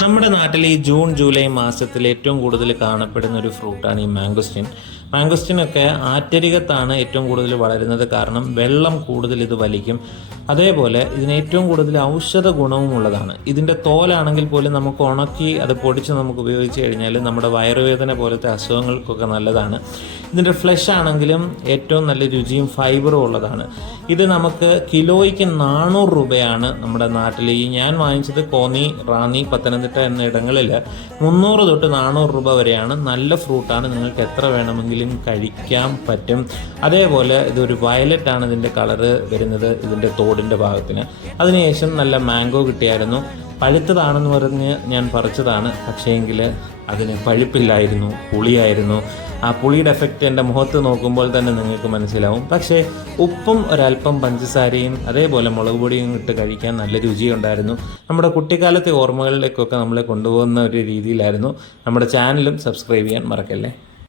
നമ്മുടെ നാട്ടിൽ ഈ ജൂൺ ജൂലൈ മാസത്തിൽ ഏറ്റവും കൂടുതൽ കാണപ്പെടുന്ന ഒരു ഫ്രൂട്ടാണ് ഈ മാംഗോസ്റ്റിൻ. മാംഗോസ്റ്റിനൊക്കെ ആറ്റരികത്താണ് ഏറ്റവും കൂടുതൽ വളരുന്നത്, കാരണം വെള്ളം കൂടുതൽ ഇത് വലിക്കും. അതേപോലെ ഇതിന് ഏറ്റവും കൂടുതൽ ഔഷധ ഗുണവും ഉള്ളതാണ്. ഇതിൻ്റെ തോലാണെങ്കിൽ പോലും നമുക്ക് ഉണക്കി അത് പൊടിച്ച് നമുക്ക് ഉപയോഗിച്ച് കഴിഞ്ഞാൽ നമ്മുടെ വയറുവേദന പോലത്തെ അസുഖങ്ങൾക്കൊക്കെ നല്ലതാണ്. ഇതിൻ്റെ ഫ്ലഷ് ആണെങ്കിലും ഏറ്റവും നല്ല രുചിയും ഫൈബറും ഉള്ളതാണ്. ഇത് നമുക്ക് കിലോയ്ക്ക് 400 രൂപയാണ് നമ്മുടെ നാട്ടിൽ. ഞാൻ വാങ്ങിച്ചത് കോന്നി, റാന്നി, പത്തനംതിട്ട എന്ന ഇടങ്ങളിൽ 300 തൊട്ട് 400 രൂപ വരെയാണ്. നല്ല ഫ്രൂട്ടാണ്, നിങ്ങൾക്ക് എത്ര വേണമെങ്കിലും കഴിക്കാൻ പറ്റും. അതേപോലെ ഇതൊരു വയലറ്റ് ആണ് ഇതിൻ്റെ കളറ് വരുന്നത് ഇതിൻ്റെ തോടിൻ്റെ ഭാഗത്തിന്. അതിനുശേഷം നല്ല മാംഗോ കിട്ടിയായിരുന്നു. പഴുത്തതാണെന്ന് പറഞ്ഞ് ഞാൻ പറിച്ചതാണ്, പക്ഷേങ്കിൽ അതിന് പഴുപ്പില്ലായിരുന്നു, പുളിയായിരുന്നു. ആ പുളിയുടെ എഫക്റ്റ് എൻ്റെ മുഖത്ത് നോക്കുമ്പോൾ തന്നെ നിങ്ങൾക്ക് മനസ്സിലാവും. പക്ഷേ ഉപ്പും ഒരല്പം പഞ്ചസാരയും അതേപോലെ മുളക് പൊടിയും ഇട്ട് കഴിക്കാൻ നല്ല രുചിയുണ്ടായിരുന്നു. നമ്മുടെ കുട്ടിക്കാലത്തെ ഓർമ്മകളിലേക്കൊക്കെ നമ്മളെ കൊണ്ടുപോകുന്ന ഒരു രീതിയിലായിരുന്നു. നമ്മുടെ ചാനലും സബ്സ്ക്രൈബ് ചെയ്യാൻ മറക്കല്ലേ.